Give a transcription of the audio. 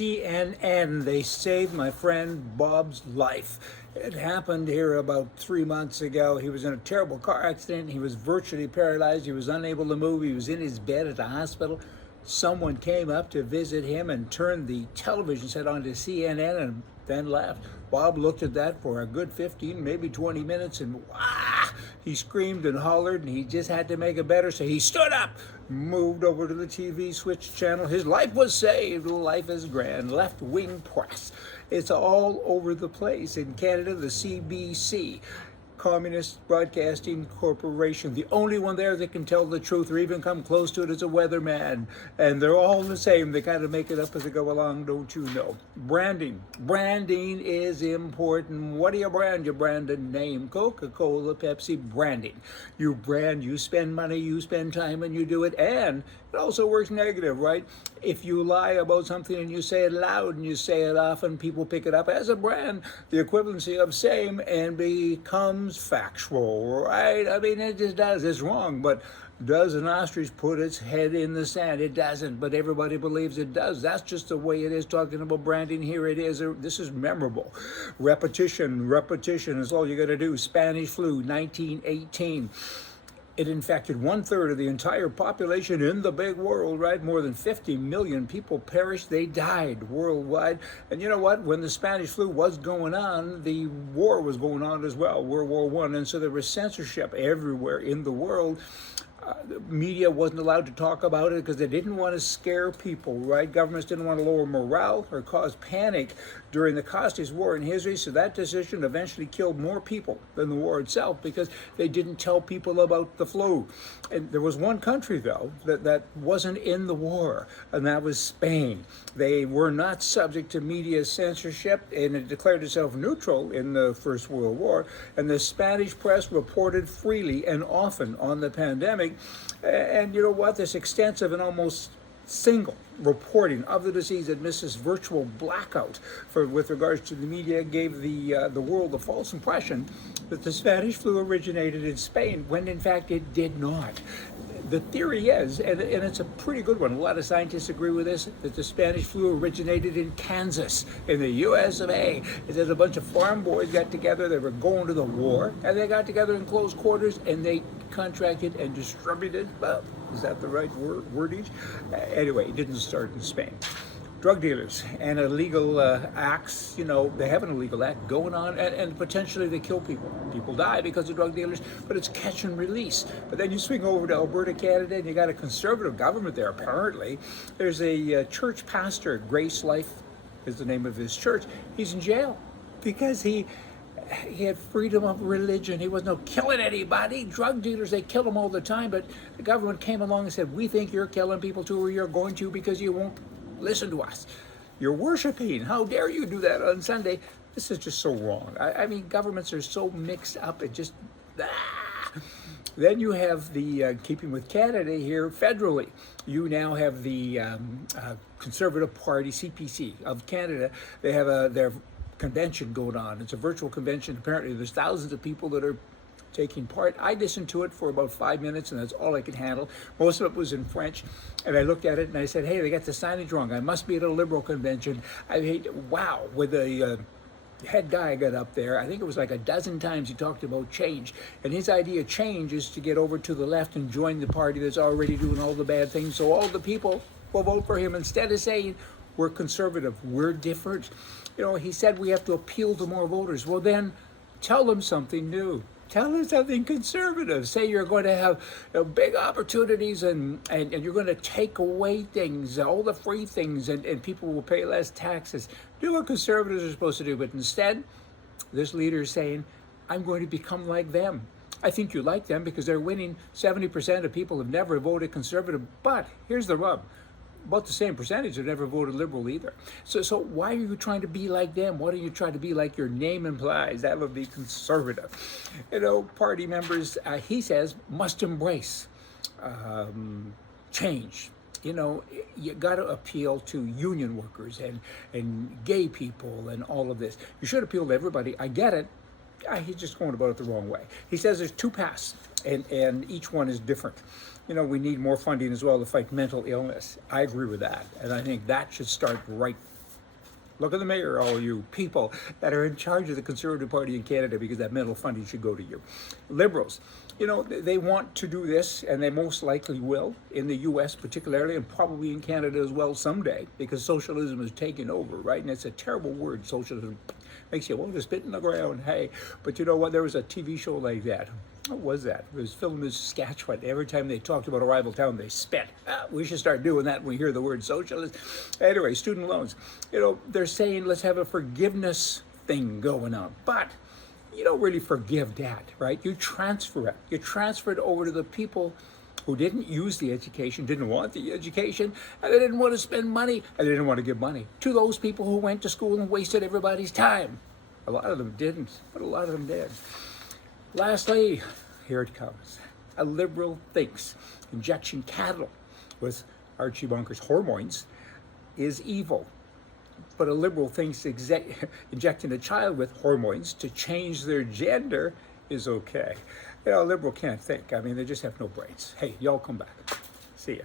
CNN. They saved my friend Bob's life. It happened here about 3 months ago. He was in a terrible car accident. He was virtually paralyzed. He was unable to move. He was in his bed at the hospital. Someone came up to visit him and turned the television set on to CNN and then left. Bob looked at that for a good 15, maybe 20 minutes, and he screamed and hollered, and he just had to make it better. So he stood up, moved over to the TV, switched channel. His life was saved. Life is grand. Left-wing press. It's all over the place. In Canada, the CBC, Communist Broadcasting Corporation, the only one there that can tell the truth or even come close to it is a weatherman. And they're all the same. They kind of make it up as they go along, don't you know? Branding. Branding is important. What do you brand? You brand a name. Coca-Cola, Pepsi, branding. You brand, you spend money, you spend time, and you do it. And it also works negative, right? If you lie about something and you say it loud and you say it often, people pick it up as a brand, the equivalency of same, and becomes factual, right? I mean, it just does. It's wrong, but does an ostrich put its head in the sand? It doesn't, but everybody believes it does. That's just the way it is. Talking about branding, here it is. This is memorable. Repetition is all you got to do. Spanish flu, 1918. It infected 1/3 of the entire population in the big world, right? More than 50 million people perished. They died worldwide. And you know what? When the Spanish flu was going on, the war was going on as well, World War I. And so there was censorship everywhere in the world. The media wasn't allowed to talk about it because they didn't want to scare people, right? Governments didn't want to lower morale or cause panic during the costliest war in history. So that decision eventually killed more people than the war itself because they didn't tell people about the flu. And there was one country, though, that wasn't in the war, and that was Spain. They were not subject to media censorship, and it declared itself neutral in the First World War. And the Spanish press reported freely and often on the pandemic. And you know what? This extensive and almost single reporting of the disease amidst this virtual blackout with regards to the media gave the world a false impression that the Spanish flu originated in Spain, when in fact it did not. The theory is, and it's a pretty good one, a lot of scientists agree with this, that the Spanish flu originated in Kansas, in the US of A. It says a bunch of farm boys got together, they were going to the war, and they got together in close quarters, and they contracted and distributed, well, is that the right wordage? Anyway, it didn't start in Spain. Drug dealers and illegal acts, you know, they have an illegal act going on, and potentially they kill people. People die because of drug dealers, but it's catch and release. But then you swing over to Alberta, Canada, and you got a conservative government there, apparently. There's a church pastor, Grace Life is the name of his church. He's in jail because he had freedom of religion. He wasn't no killing anybody. Drug dealers, they kill them all the time, but the government came along and said, we think you're killing people too, or you're going to because you won't listen to us. You're worshiping. How dare you do that on Sunday? This is just so wrong. I mean, governments are so mixed up. It just, Then you have the, keeping with Canada here, federally, you now have the Conservative Party, CPC of Canada. They have their convention going on. It's a virtual convention. Apparently there's thousands of people that are taking part. I listened to it for about 5 minutes, and that's all I could handle. Most of it was in French, and I looked at it and I said, hey, they got the signage wrong. I must be at a liberal convention. Wow, with the head guy got up there, I think it was like a dozen times he talked about change, and his idea of change is to get over to the left and join the party that's already doing all the bad things, so all the people will vote for him instead of saying, we're conservative, we're different. You know, he said we have to appeal to more voters. Well, then tell them something new. Tell them something conservative. Say you're going to have big opportunities and you're going to take away things, all the free things, and people will pay less taxes. Do what conservatives are supposed to do. But instead, this leader is saying, I'm going to become like them. I think you like them because they're winning. 70% of people have never voted conservative. But here's the rub. About the same percentage have never voted liberal either. So why are you trying to be like them? Why don't you try to be like your name implies? That would be conservative. You know, party members, he says, must embrace change. You know, you got to appeal to union workers and gay people and all of this. You should appeal to everybody. I get it. He's just going about it the wrong way. He says there's two paths, and each one is different. You know, we need more funding as well to fight mental illness. I agree with that, and I think that should start right Look in the mirror, all you people that are in charge of the Conservative Party in Canada, because that mental funding should go to you. Liberals, you know, they want to do this, and they most likely will, in the US particularly, and probably in Canada as well someday, because socialism is taking over, right? And it's a terrible word, socialism. Makes you want to spit in the ground, hey. But you know what? There was a TV show like that. What was that? It was filmed in Saskatchewan. Every time they talked about a rival town, they spit. We should start doing that when we hear the word socialist. Anyway, student loans. You know, they're saying let's have a forgiveness thing going on. But you don't really forgive that, right? You transfer it. You transfer it over to the people who didn't use the education, didn't want the education, and they didn't want to spend money, and they didn't want to give money to those people who went to school and wasted everybody's time. A lot of them didn't, but a lot of them did. Lastly, here it comes. A liberal thinks injection cattle with Archie Bunker's hormones is evil. But a liberal thinks injecting a child with hormones to change their gender is okay. You know, a liberal can't think. I mean, they just have no brains. Hey, y'all come back. See ya.